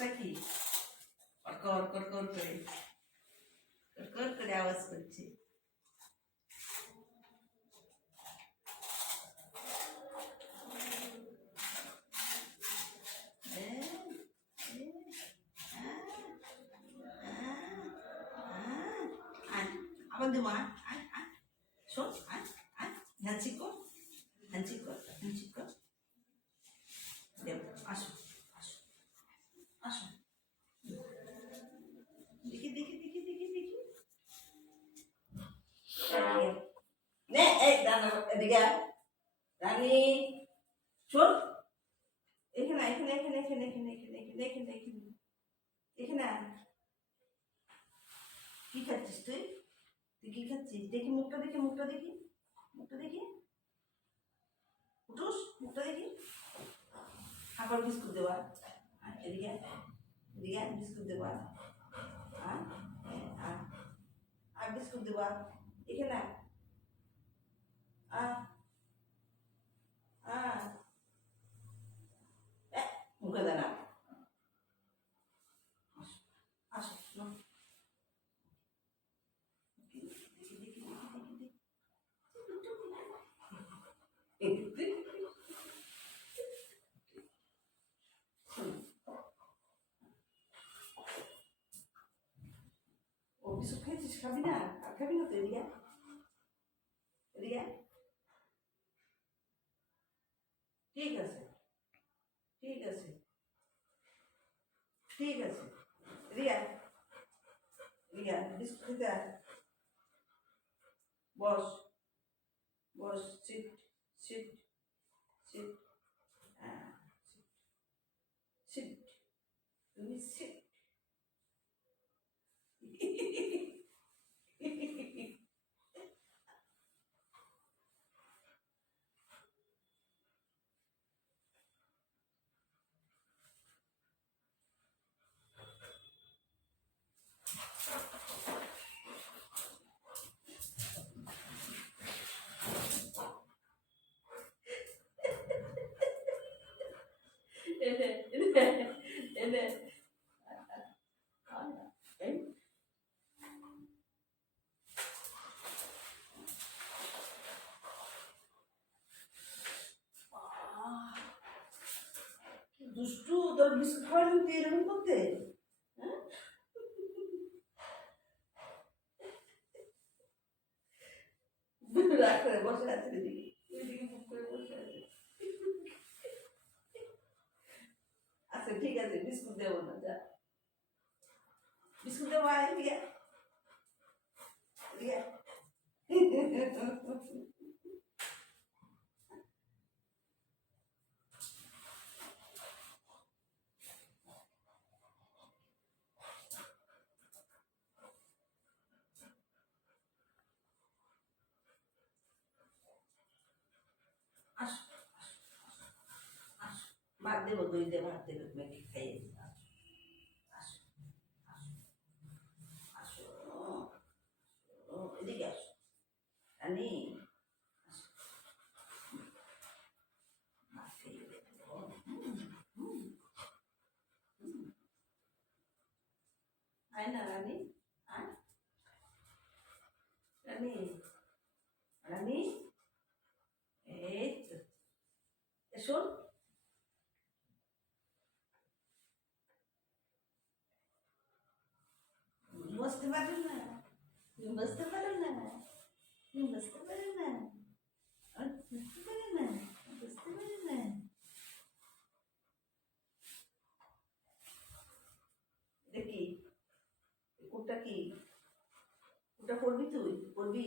আওয়াজটা কি? কর কর কর করে কর কর করে আওয়াজ করছে। আবার দেবো, শোন, হ্যান্ডশেক কর, হ্যান্ডশেক কর, হ্যান্ডশেক কর। দেব, আসো আসো আসো, দেখি দেখি দেখি দেখি দেখি। নে এই দাঁড়া, এদিকে রানী, শোন, এখানে এখানে এখানে এখানে এখানে এখানে এখানে এখানে এখানে এখানে কি খাচ্ছিস তুই? তুই কি খাচ্ছিস? দেখি মুখটা, দেখি মুখটা, দেখি মুখটা, দেখি উঠোস, মুখটা দেখি। আবার বিস্কুট দেওয়া, এদিকে এদিকে বিস্কুট দেওয়া, আর বিস্কুট দেওয়া এখানে মুখে দেনা। আসো ও বিস্কুট খাইছিস? খাবি না? আর খাবি না তো? এদিকে এদিকে, ঠিক আছে ঠিক আছে ঠিক আছে, এদিকে এদিকে বিস্কুট খেতে আয়। বস বস, সিট সিট সিট, সিট, তুমি সিট। এনে এনে এনে দুষ্টু, তোর বিস্কুট খাওয়ার তুই এরকম করতে? রাগ করে বসে আছে এদিকে, ওইদিকে মুখ করে বসে আছে। আচ্ছা ঠিক আছে, বিস্কুট দেবো না, যা বিস্কুট দেবো, এদিকে এদিকে। আসো আসো, ভাত দেবো, দই দিয়ে ভাত দেবো, মেখে খাইয়ে দিবো। আসো আসো আসো, এদিকে আসো রানী, আসো, ভাত খাইয়ে দেবো। আয় না রানী, আয় রানী, রানী, এই তো, শোন, বসতে পারো না, তুমি বসতে পারো না, তুমি বসতে পারো না, বুঝতে পারে না, বুঝতে পারে না। এটা কি? ওটা কি? ওটা করবি তুই? করবি?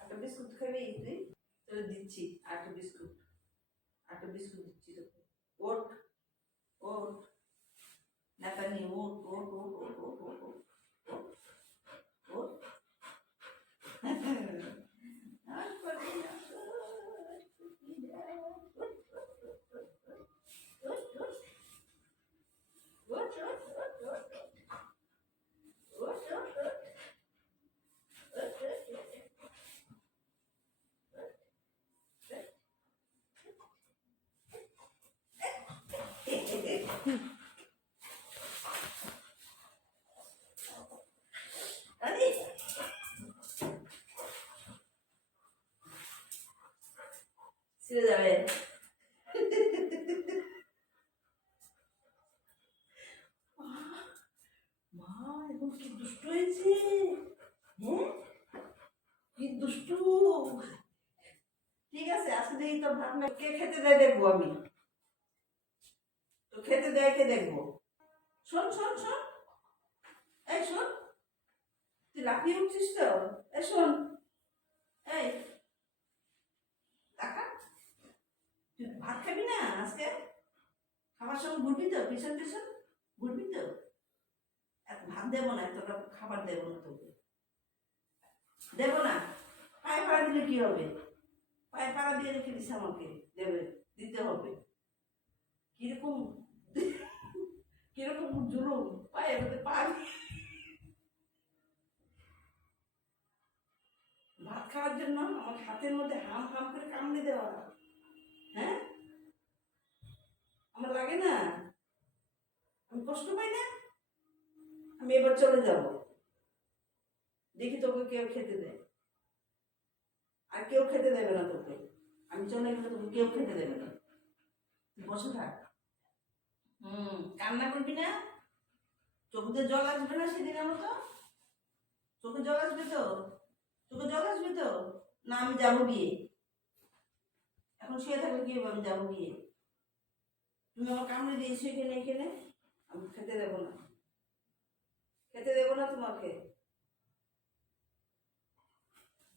একটা বিস্কুট খাবি তুই? তোরে দিচ্ছি আরেকটা বিস্কুট, আরেকটা বিস্কুট দিচ্ছি তোকে। ওঠ ওঠ, নাকানি ওঠ ওঠ ওঠ ওঠ ওঠ ওঠ ওঠ ওঠ। আর করবি না। ছিঁড়ে যাবে। মা এখন কি দুষ্টু হয়েছে, হ্যাঁ কি দুষ্টু। ঠিক আছে আজকে দেখি তোর ভাত না কে খেতে দেয় দেখবো, আমি তো খেতে দেয় কে দেখবো। শোন শোন শোন, এই শোন, তুই লাফিয়ে উঠছিস তো, এই শোন, এই টাকা, তুই ভাত খাবি না আজকে, খাবার সময় ঘুরবি তো পিছন পিছন ঘুরবি তো, এত ভাত দেবো না, এতটা খাবার দেবো না তোকে, দেবো না। পায়ে পাড়া দিলে কি হবে, পায়ে পাড়া দিয়ে রেখে দিস আমাকে, দেবে, দিতে হবে। কিরকম কিরকম জুলুম, পায়ের মধ্যে পা ভাত খাওয়ার জন্য আমার হাতের মধ্যে হাম হাম করে কামড়ে দেওয়া, হ্যাঁ আমার লাগে না, আমি কষ্ট পাই না। আমি এবার চলে যাব, দেখি তোকে কেউ খেতে দেয়, আর কেউ খেতে দেবে না তোকে, আমি চলে গেলে তোকে কেউ খেতে দেবে না, বসে থাক। কান্না করবি না, চোখে জল আসবে না সেদিনের মতো, চোখে জল আসবে তো, চোখে জল আসবে তো, না আমি যাবো বিয়ে, এখন শুয়ে থাকলে কি হবে, আমি যাবো বিয়ে, তুমি আমার কামড়ে দিয়েছো এখানে এখানে, আমি খেতে দেবো না, খেতে দেবো না তোমাকে,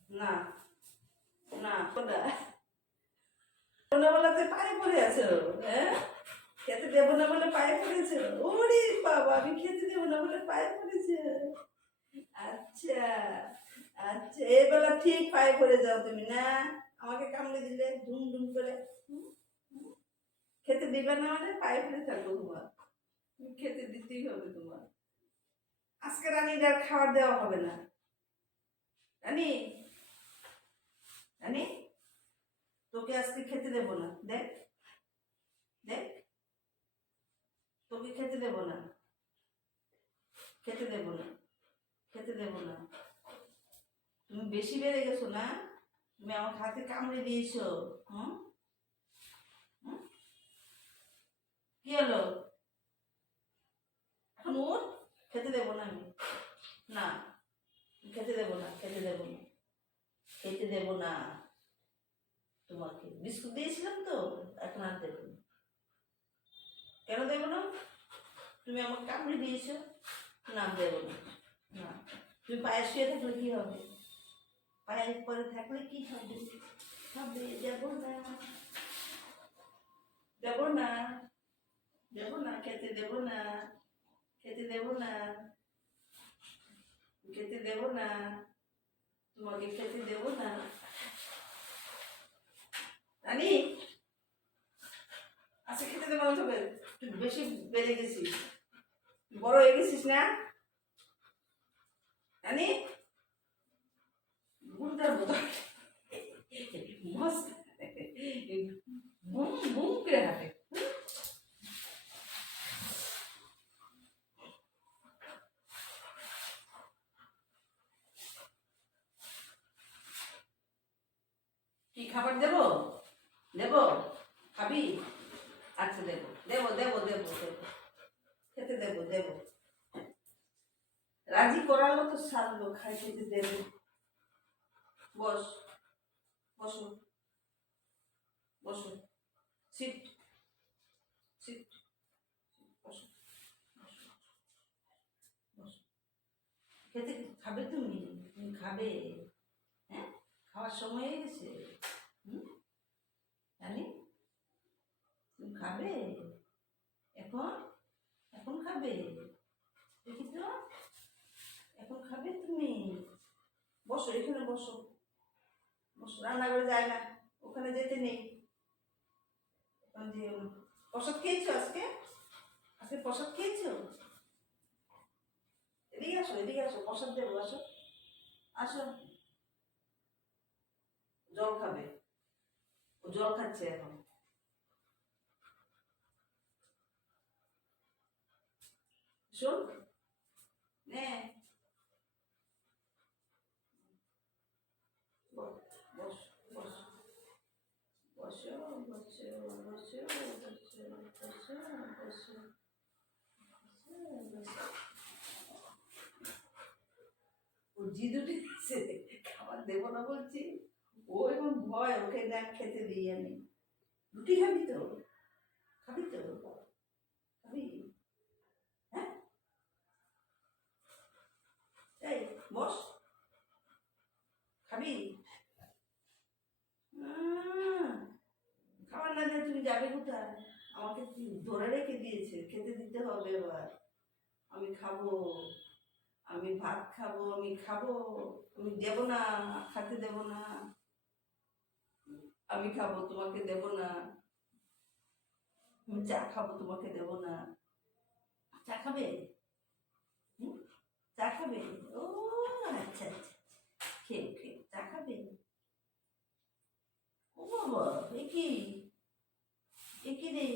না না ওটা বলাতে পায়ে পড়ে আছো, হ্যাঁ খেতে দেবো না বলে পায়ে পড়েছে, ওরে বাবা আমি খেতে দেবো না বলে পায়ে পড়েছে, আচ্ছা আচ্ছা এবেলা ঠিক পায়ে পড়ে যাও তুমি না, আমাকে কামড়ে দিলে ধুম ধুম করে, খেতে দিবে না মানে পায়ে পড়ে থাকবো তোমার, খেতে দিতেই হবে তোমার, আজকে রানীর আর খাবার দেওয়া হবে না, রানী রানী তোকে আজকে খেতে দেবো না, দেখ দেখ তোকে খেতে দেবো না, খেতে দেবো না, খেতে দেবো না, তুমি বেশি বেড়ে গেছো না, তুমি আমার হাতে কামড়ে দিয়েছো, হুম, কি হলো, এখন ওর খেতে দেবো না, আমি না খেতে দেবো না, খেতে দেবো না, খেতে দেবো না, তোমাকে বিস্কুট দিয়েছিলাম তো, এখন আর দেবো না, কেন দেবো না, তুমি আমাকে কামড়ে দিয়েছো, না দেবো না, না তুমি পায়ে শুয়ে থাকলে কি হবে, পায়ের পরে থাকলে কি হবে, হবে দেবো না, দেবো না, দেবো না, খেতে দেবো না, খেতে দেবো না, খেতে দেবো না, তোমাকে খেতে দেবো না, রানী আচ্ছা খেতে দেবো না তোকে, তুই বেশি বেড়ে গেছিস, বড় হয়ে গেছিস না, রানী গুন্ডার মতো মস্ত বুম বুম করে হাঁটে, কি খাবার দেবো, দেবো খাবি, আচ্ছা দেবো দেবো দেবো দেবো দেবো, খেতে দেবো দেবো, রাজি করালো তো সারলো, খাই খেতে দেবো, বস বসো বসো, সিট সিট, বসো বসো বসো, খেতে খাবে তুমি, তুমি খাবে, হ্যাঁ খাওয়ার সময় হয়ে গেছে, হুম জানি তুমি খাবে, এখন এখন খাবে, দেখি তো এখন খাবে তুমি, বসো এখানে বসো, বসো রান্নাঘরে যায় না, ওখানে যেতে নেই, ওখানে যেও না, প্রসাদ খেয়েছো আজকে, আজকে প্রসাদ খেয়েছো, এদিকে আসো প্রসাদ দেবো, আসো আসো, জল খাবে, ও জল খাচ্ছে এখন, শোন নে, বস বস বস, বসো বসো, ও জিদুটি এসে খাবার দেবো না বলছি, ও এখন ভয়, ওকে দেখ খেতে দিই আমি। রুটি খাবি তো? খাবি তো? খাবি? হ্যাঁ, এই বস, খাবি? খাবার না দিয়ে তুমি যাবে কোথায়? আমাকে ধরে রেখে দিয়েছে, খেতে দিতে হবে এবার। আমি খাবো, আমি ভাত খাবো, আমি খাবো, আমি দেবো না, খেতে দেবো না। আমি খাবো, তোমাকে দেবো না। আমি চা খাবো, তোমাকে দেবো না। চা খাবে? হুম? চা খাবে? ও আচ্ছা আচ্ছা, খেয়ে খেয়ে চা খাবে। ও বাবা, এ কি রে?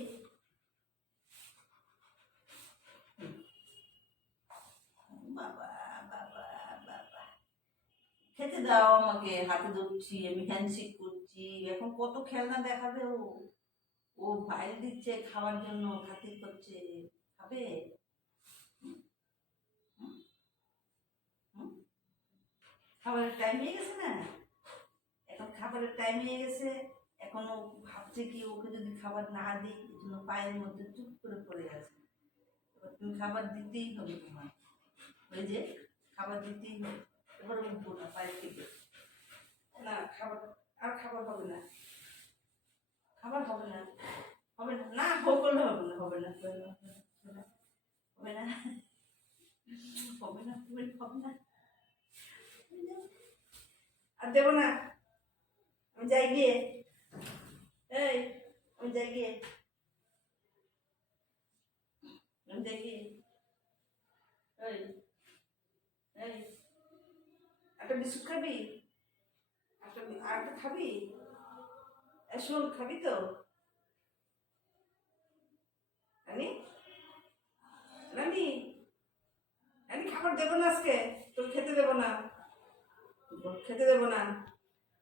বাবা, বাবা, বাবা, খেতে দাও আমাকে, হাতে ধরছি, আমি হ্যান্ডশেক করছি, এখন কত খেলনা দেখাবে ও। ও ফাইল দিচ্ছে খাওয়ার জন্য, খাতির করছে। খাবে? হুম? হুম? খাবারের টাইম হয়ে গেছে না, এখন খাবারের টাইম হয়ে গেছে। এখন ও ভাবছে কি, ওকে যদি খাবার না দিই, এই জন্য পায়ের মধ্যে চুপ করে পড়ে আছে। এবার তুমি খাবার দিতেই হবে তোমার, ওই যে খাবার দিতেই হবে। এবার উঠবো না পায়ের থেকে, না খাবার, আর খাবার হবে না, খাবার হবে না, হবে না, না করলে হবে না, হবে না, হবে না, হবে না, হবে না, হবে না, হবে না, আর দেবো না, আমি যাই গিয়ে, এই আমি যাই গিয়ে, আমি যাই গিয়ে, এই এই একটা বিস্কুট খাবি? আরেকটা খাবি? শোন, খাবি তো? রানি, রানি, রানি, খাবার দেবো না আজকে, তোর খেতে দেবো না, খেতে দেবো না।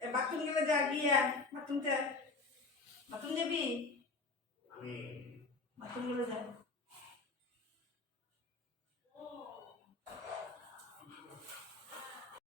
বাথরুম গেলে যা, গিয়ে আয়, বাথরুম যাবি? বাথরুম গেলে যা।